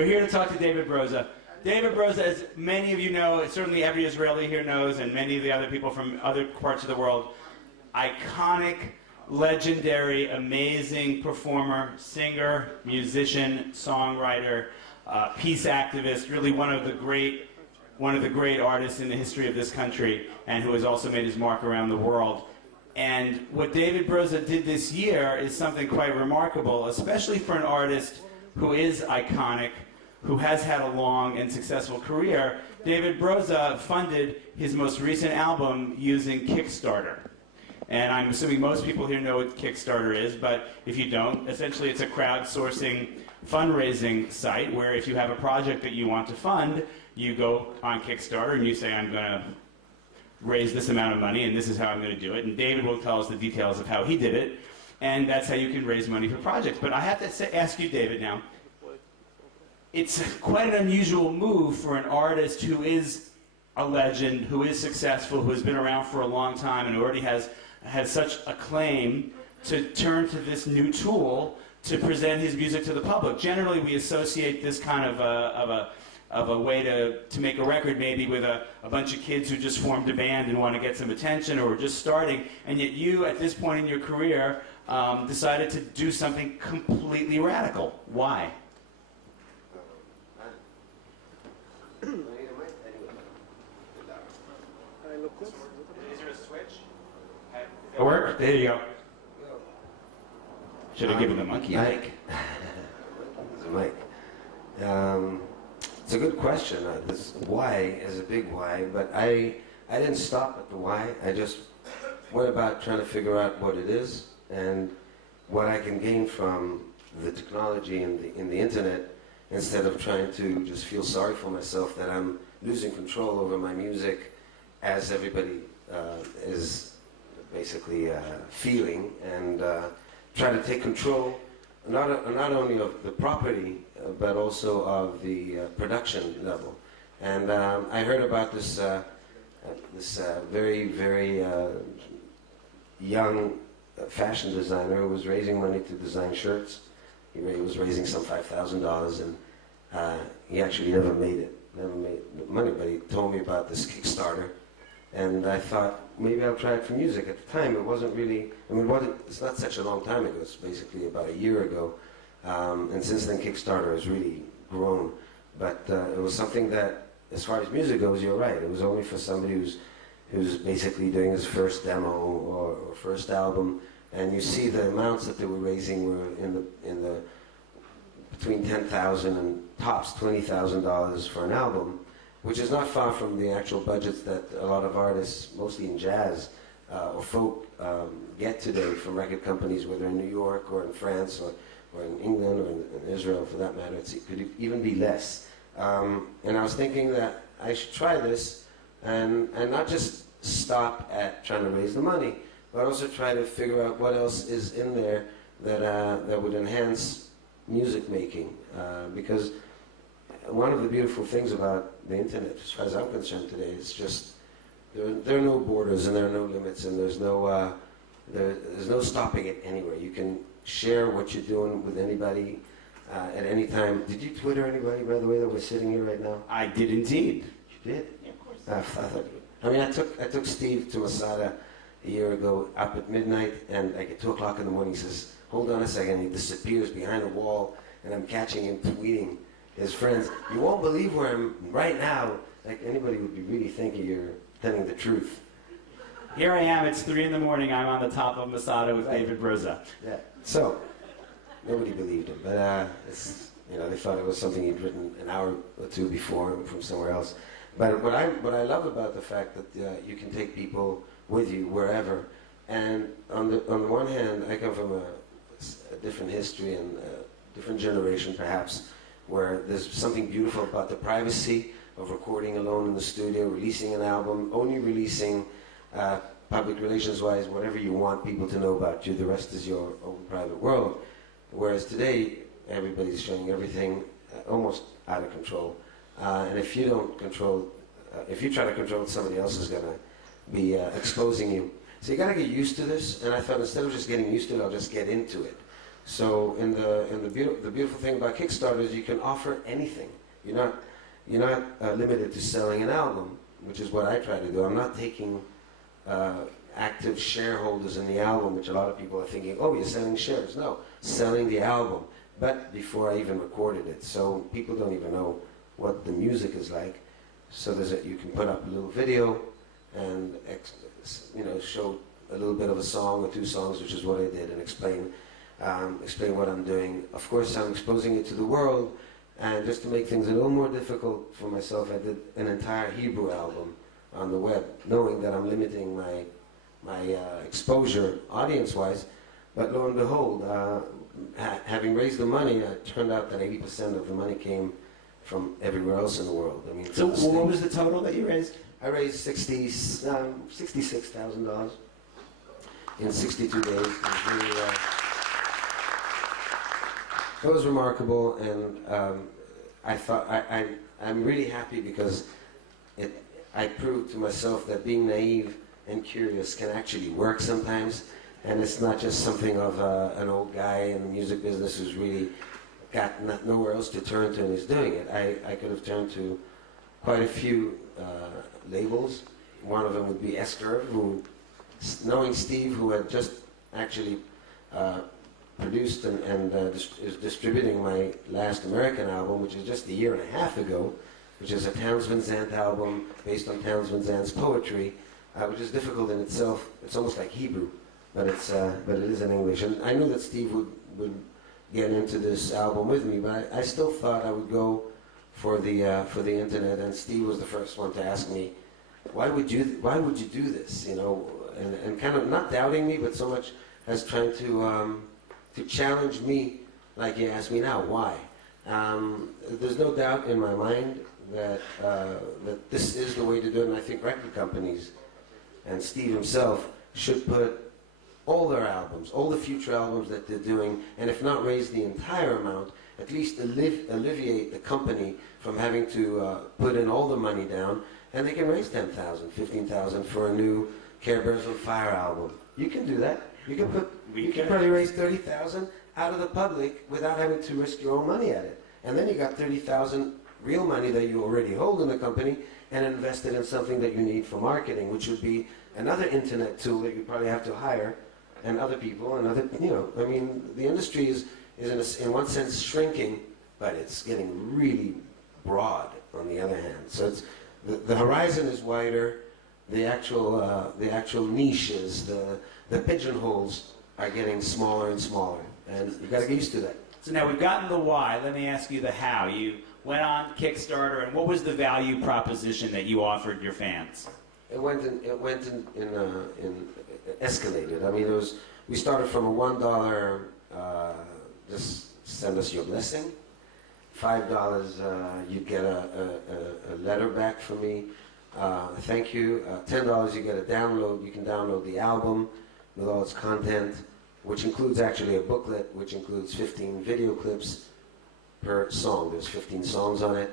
We're here to talk to David Broza. David Broza, as many of you know, certainly every Israeli here knows, and many of the other people from other parts of the world, iconic, legendary, amazing performer, singer, musician, songwriter, peace activist, really one of the great artists in the history of this country, and who has also made his mark around the world. And what David Broza did this year is something quite remarkable, especially for an artist who is iconic, who has had a long and successful career. David Broza funded his most recent album using Kickstarter. And I'm assuming most people here know what Kickstarter is, but if you don't, essentially it's a crowdsourcing fundraising site where if you have a project that you want to fund, you go on Kickstarter and you say, I'm going to raise this amount of money and this is how I'm going to do it. And David will tell us the details of how he did it. And that's how you can raise money for projects. But I have to ask you, David, now, it's quite an unusual move for an artist who is a legend, who is successful, who has been around for a long time and already has such acclaim, to turn to this new tool to present his music to the public. Generally, we associate this kind of a way to make a record maybe with a bunch of kids who just formed a band and want to get some attention or are just starting, and yet you, at this point in your career, decided to do something completely radical. Why? Is there a switch? It work? There you go. Should have given the monkey a mic. It's a mic. It's a good question. This why is a big why, but I didn't stop at the why. I just went about trying to figure out what it is and what I can gain from the technology and in the internet, instead of trying to just feel sorry for myself that I'm losing control over my music, as everybody is basically feeling, and try to take control not only of the property, but also of the production level. And I heard about this very, very young fashion designer who was raising money to design shirts. He was raising some $5,000, and he actually never made the money, but he told me about this Kickstarter. And I thought, maybe I'll try it for music. At the time, it wasn't really, it's not such a long time ago. It's basically about a year ago. And since then, Kickstarter has really grown. But it was something that, as far as music goes, you're right. It was only for somebody who's basically doing his first demo or first album. And you see the amounts that they were raising were in the between $10,000 and tops $20,000 for an album, which is not far from the actual budgets that a lot of artists, mostly in jazz or folk, get today from record companies, whether in New York or in France or in England or in Israel, for that matter. It could even be less. And I was thinking that I should try this and not just stop at trying to raise the money, but also try to figure out what else is in there that would enhance music making. Because one of the beautiful things about the internet, as far as I'm concerned today, is just there are no borders and there are no limits, and there's no stopping it anywhere. You can share what you're doing with anybody at any time. Did you Twitter anybody, by the way, that we're sitting here right now? I did indeed. You did? Yeah, of course. I took Steve to Masada a year ago up at midnight, and like at 2 o'clock in the morning, he says, hold on a second, he disappears behind a wall, and I'm catching him tweeting his friends. You won't believe where I'm right now. Like, anybody would be really thinking you're telling the truth. Here I am, it's 3 in the morning, I'm on the top of Masada with David Broza. Yeah, so, nobody believed him, but they thought it was something he'd written an hour or two before from somewhere else. But what I love about the fact that you can take people with you wherever, and on the one hand, I come from a different history and a different generation perhaps, where there's something beautiful about the privacy of recording alone in the studio, releasing an album, only releasing public relations-wise whatever you want people to know about you. The rest is your own private world. Whereas today, everybody's showing everything almost out of control. And if you don't control, if you try to control it, somebody else is going to be exposing you. So you got to get used to this. And I thought instead of just getting used to it, I'll just get into it. So the beautiful thing about Kickstarter is you can offer anything. You're not limited to selling an album, which is what I try to do. I'm not taking active shareholders in the album, which a lot of people are thinking, oh, you're selling shares. No, selling the album, but before I even recorded it. So people don't even know what the music is like. So you can put up a little video and show a little bit of a song or two songs, which is what I did, and explain what I'm doing. Of course, I'm exposing it to the world, and just to make things a little more difficult for myself, I did an entire Hebrew album on the web, knowing that I'm limiting my exposure audience-wise. But lo and behold, having raised the money, it turned out that 80% of the money came from everywhere else in the world. I mean, so what was the total that you raised? I raised $66,000 in 62 days. It was remarkable, and I thought I'm really happy because I proved to myself that being naive and curious can actually work sometimes, and it's not just something of an old guy in the music business who's really got nowhere else to turn to and is doing it. I could have turned to quite a few labels. One of them would be Esther, who, knowing Steve, who had just actually produced and is distributing my last American album, which is just a year and a half ago, which is a Townes Van Zandt album based on Townes Van Zandt's poetry, which is difficult in itself. It's almost like Hebrew, but it is in English. And I knew that Steve would get into this album with me, but I still thought I would go for the internet. And Steve was the first one to ask me, why would you do this? And kind of not doubting me, but so much as trying to challenge me, like you asked me now, why? There's no doubt in my mind that this is the way to do it, and I think record companies and Steve himself should put all their albums, all the future albums that they're doing, and if not raise the entire amount, at least alleviate the company from having to put in all the money down, and they can raise $10,000, $15,000 for a new Care Bears on Fire album. You can do that. You can probably raise $30,000 out of the public without having to risk your own money at it. And then you got $30,000 real money that you already hold in the company and invest it in something that you need for marketing, which would be another internet tool that you probably have to hire, and other people, and other, I mean, the industry is in one sense shrinking, but it's getting really broad on the other hand. So it's, the horizon is wider, the actual niches, the pigeonholes are getting smaller and smaller, and you've got to get used to that. So now we've gotten the why. Let me ask you the how. You went on Kickstarter, and what was the value proposition that you offered your fans? It escalated. I mean, we started from a $1, just send us your blessing. $5, you get a letter back from me. Thank you. $10, you get a download. You can download the album with all its content, which includes actually a booklet, which includes 15 video clips per song. There's 15 songs on it.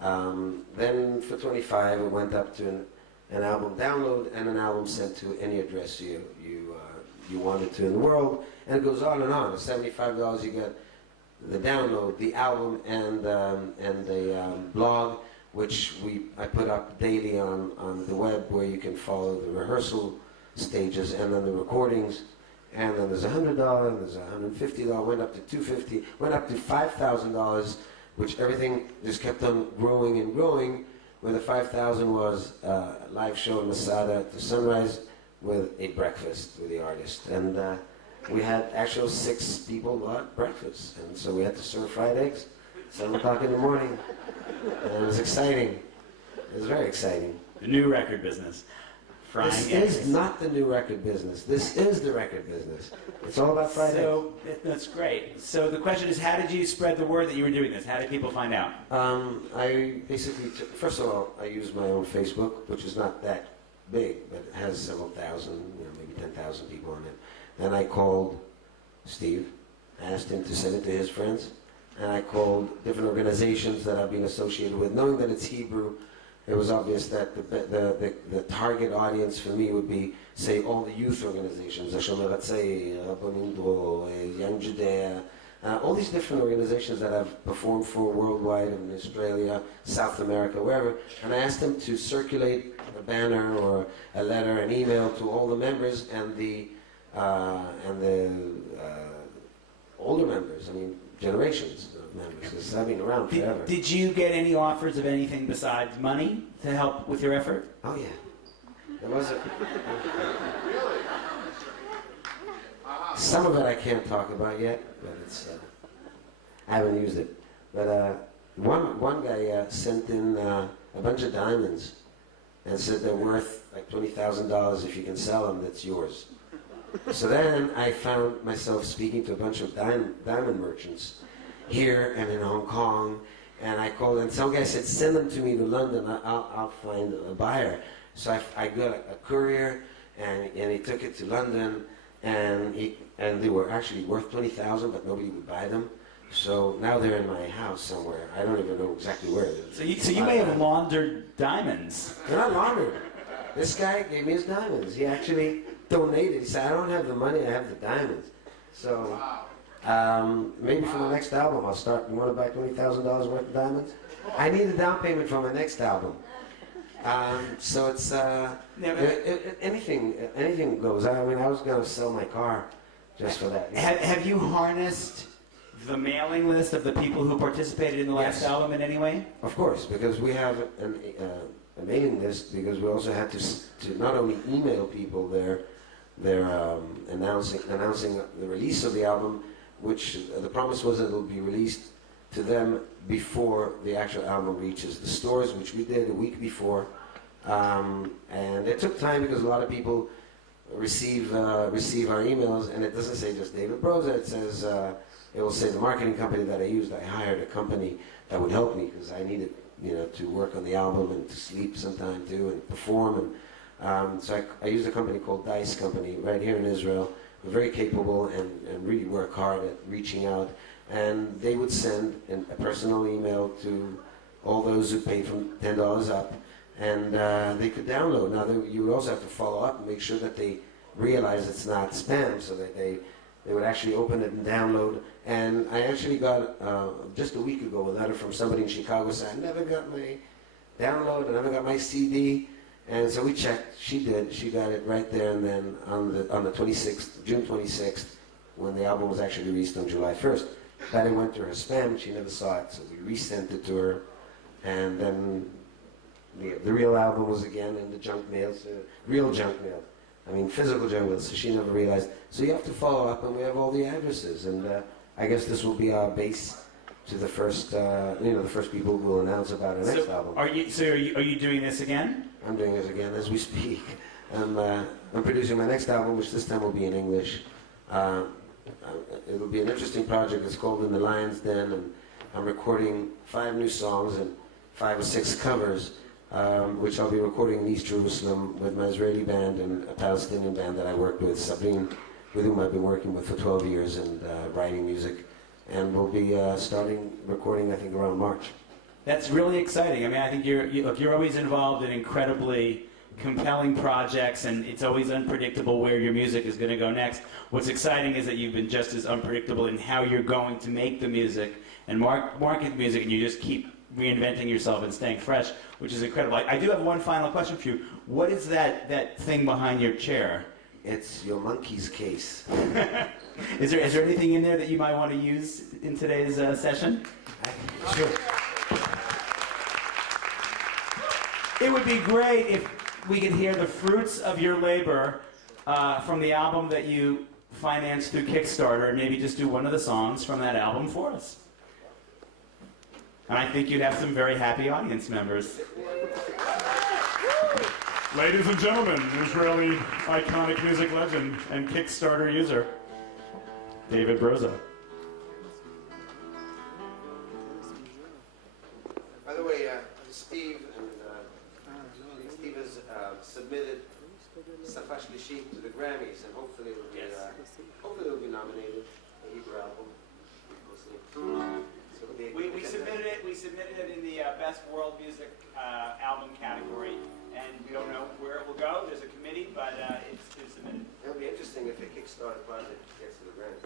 Then for $25, it went up to an album download and an album sent to any address you wanted to in the world, and it goes on and on. At $75, you get the download, the album, and the blog, which I put up daily on the web, where you can follow the rehearsal stages and then the recordings. And then there's $100, there's $150, went up to $250, went up to $5,000, which everything just kept on growing and growing. Where the $5,000 was a live show in Masada to sunrise with a breakfast with the artist. And we had actual 6 people at breakfast. And so we had to serve fried eggs, 7 o'clock in the morning. And it was exciting. It was very exciting. The new record business. Frying this eggs. Is not the new record business. This is the record business. It's all about fried eggs. That's great. So the question is, how did you spread the word that you were doing this? How did people find out? I basically, first of all, I used my own Facebook, which is not that big, but it has several thousand, maybe 10,000 people on it. Then I called Steve, asked him to send it to his friends, and I called different organizations that I've been associated with, knowing that it's Hebrew, it was obvious that the target audience for me would be, say, all the youth organizations, Hashomer Hatzei, Rabbanim Dro, Young Judea, all these different organizations that I've performed for worldwide in Australia, South America, wherever. And I asked them to circulate a banner or a letter, an email to all the members and the older members. I mean, generations of members, because I've been around forever. Did you get any offers of anything besides money to help with your effort? Oh yeah, there was a. Some of it I can't talk about yet, but it's I haven't used it. But one guy sent in a bunch of diamonds and said they're worth like $20,000 if you can sell them. That's yours. So then I found myself speaking to a bunch of diamond merchants here and in Hong Kong, and I called, and some guy said, send them to me to London, I'll find a buyer. So I got a courier, and he took it to London, and they were actually worth $20,000, but nobody would buy them. So now they're in my house somewhere. I don't even know exactly where it is. So you may have laundered diamonds. They're not laundered. This guy gave me his diamonds. He actually donated. He said, I don't have the money, I have the diamonds. So maybe for my next album I'll start. You want to buy $20,000 worth of diamonds? I need a down payment for my next album. So it's anything goes. I mean, I was going to sell my car just for that. Have you harnessed the mailing list of the people who participated in the last album in any way? Of course, because we have a mailing list, because we also had to not only email people their announcing the release of the album, which the promise was that it will be released to them before the actual album reaches the stores, which we did a week before. And it took time because a lot of people receive our emails, and it doesn't say just David Broza. It says it will say the marketing company that I used. I hired a company that would help me because I needed to work on the album and to sleep sometime too and perform. And so I used a company called Dice Company right here in Israel. They're very capable and really work hard at reaching out. And they would send a personal email to all those who paid from $10 up, and they could download. Now, you would also have to follow up and make sure that they realize it's not spam, so that they would actually open it and download. And I actually got, just a week ago, a letter from somebody in Chicago saying, I never got my download, I never got my CD. And so we checked. She did. She got it right there and then on the 26th, June 26th, when the album was actually released on July 1st. That it went to her spam. She never saw it, so we resent it to her. And then the real album was again in the junk mail, so real junk mail. I mean, physical junk mail, so she never realized. So you have to follow up, and we have all the addresses. And I guess this will be our base to the first, the first people who will announce about our next album. Are you doing this again? I'm doing this again as we speak. I'm producing my next album, which this time will be in English. It'll be an interesting project. It's called In the Lion's Den, and I'm recording 5 new songs and 5 or 6 covers, which I'll be recording in East Jerusalem with my Israeli band and a Palestinian band that I worked with, Sabine, with whom I've been working with for 12 years and writing music. And we'll be starting recording, I think, around March. That's really exciting. I mean, I think you're always involved in incredibly compelling projects, and it's always unpredictable where your music is going to go next. What's exciting is that you've been just as unpredictable in how you're going to make the music and market the music, and you just keep reinventing yourself and staying fresh, which is incredible. I do have one final question for you. What is that thing behind your chair? It's your monkey's case. Is there anything in there that you might want to use in today's session? Sure. It would be great if we could hear the fruits of your labor from the album that you financed through Kickstarter, and maybe just do one of the songs from that album for us. And I think you'd have some very happy audience members. Ladies and gentlemen, Israeli iconic music legend and Kickstarter user, David Broza. By the way, Steve has submitted Safa Shlishi to the Grammys, and hopefully it'll be nominated. The Hebrew album. We'll see. We submitted it. We submitted it in the best world music album category, and we don't know where it will go. There's a committee, but it's been submitted. It'll be interesting if a Kickstarter project gets to the grant.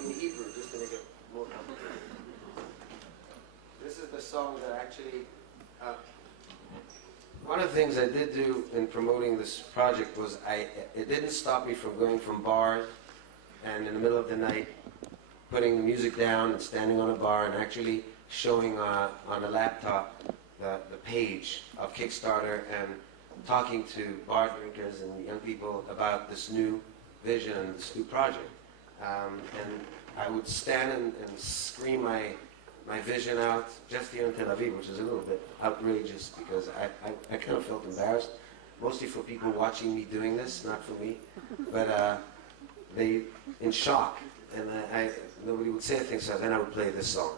In Hebrew, just to make it more complicated. This is the song that actually. One of the things I did do in promoting this project was it didn't stop me from going from bars and in the middle of the night putting the music down and standing on a bar and actually showing on a laptop the page of Kickstarter and talking to bar drinkers and young people about this new vision and this new project. And I would stand and scream my vision out just here in Tel Aviv, which is a little bit outrageous because I kind of felt embarrassed, mostly for people watching me doing this, not for me, but they in shock, and nobody would say anything, so then I would play this song.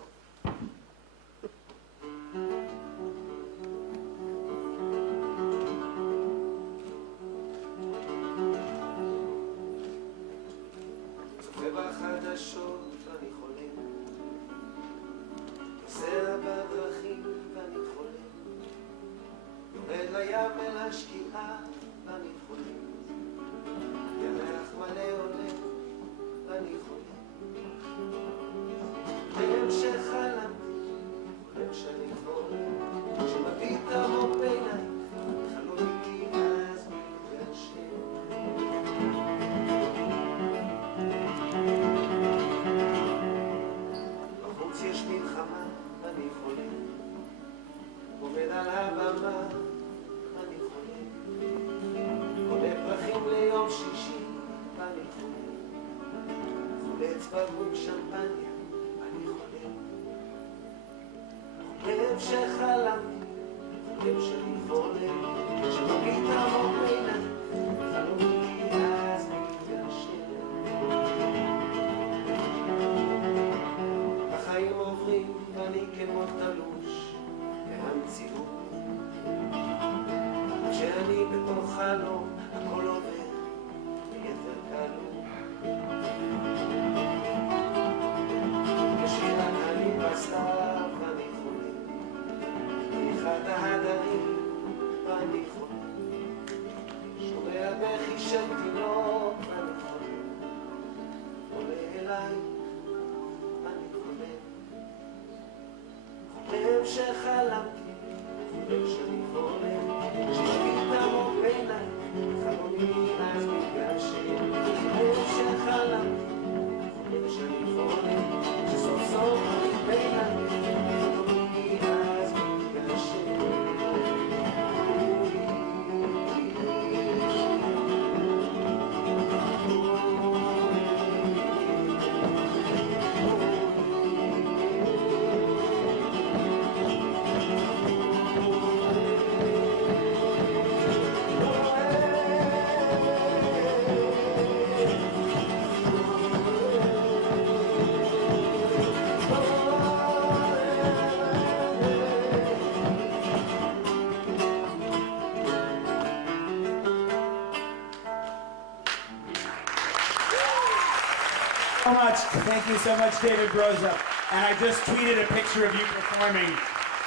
Thank you so much, David Broza. And I just tweeted a picture of you performing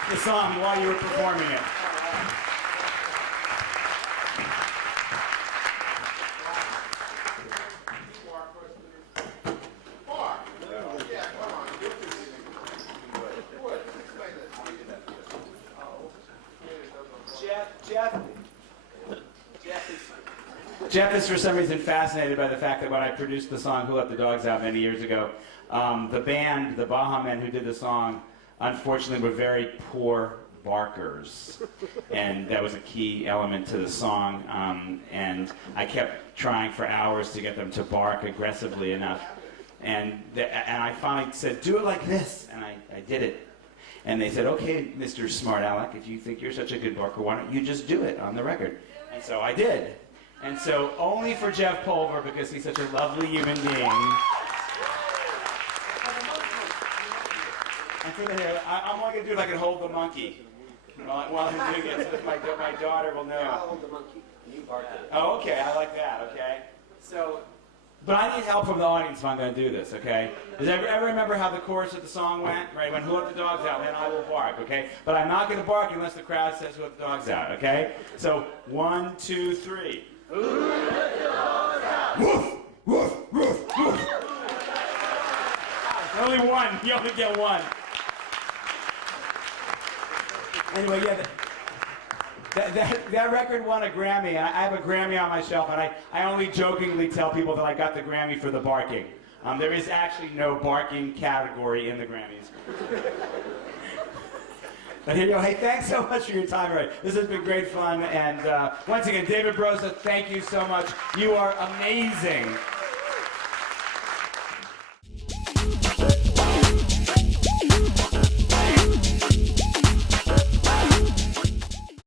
the song while you were performing it. Jeff is for some reason fascinated by the fact that when I produced the song Who Let the Dogs Out many years ago, the band, the Baha Men who did the song, unfortunately were very poor barkers. And that was a key element to the song. And I kept trying for hours to get them to bark aggressively enough. And I finally said, do it like this. And I did it. And they said, okay, Mr. Smart Aleck, if you think you're such a good barker, why don't you just do it on the record? And so I did. And so only for Jeff Pulver, because he's such a lovely human being. I'm only going to do it if I can hold the monkey while I'm doing it, so that my daughter will know. I'll hold the monkey. You bark at it. Oh, okay. I like that. Okay. So But I need help from the audience if I'm going to do this, okay? Does everyone remember how the chorus of the song went? Right, when who let the dogs out, then I will bark, okay? But I'm not going to bark unless the crowd says who let the dogs out, okay? So, 1, 2, 3. Who let the dogs out? Woof, woof, woof, woof. Only one. You only get one. Anyway, yeah. That record won a Grammy, and I have a Grammy on my shelf, and I only jokingly tell people that I got the Grammy for the barking. There is actually no barking category in the Grammys. But here you go. Hey, thanks so much for your time, Ray. This has been great fun, and once again, David Broza, thank you so much. You are amazing.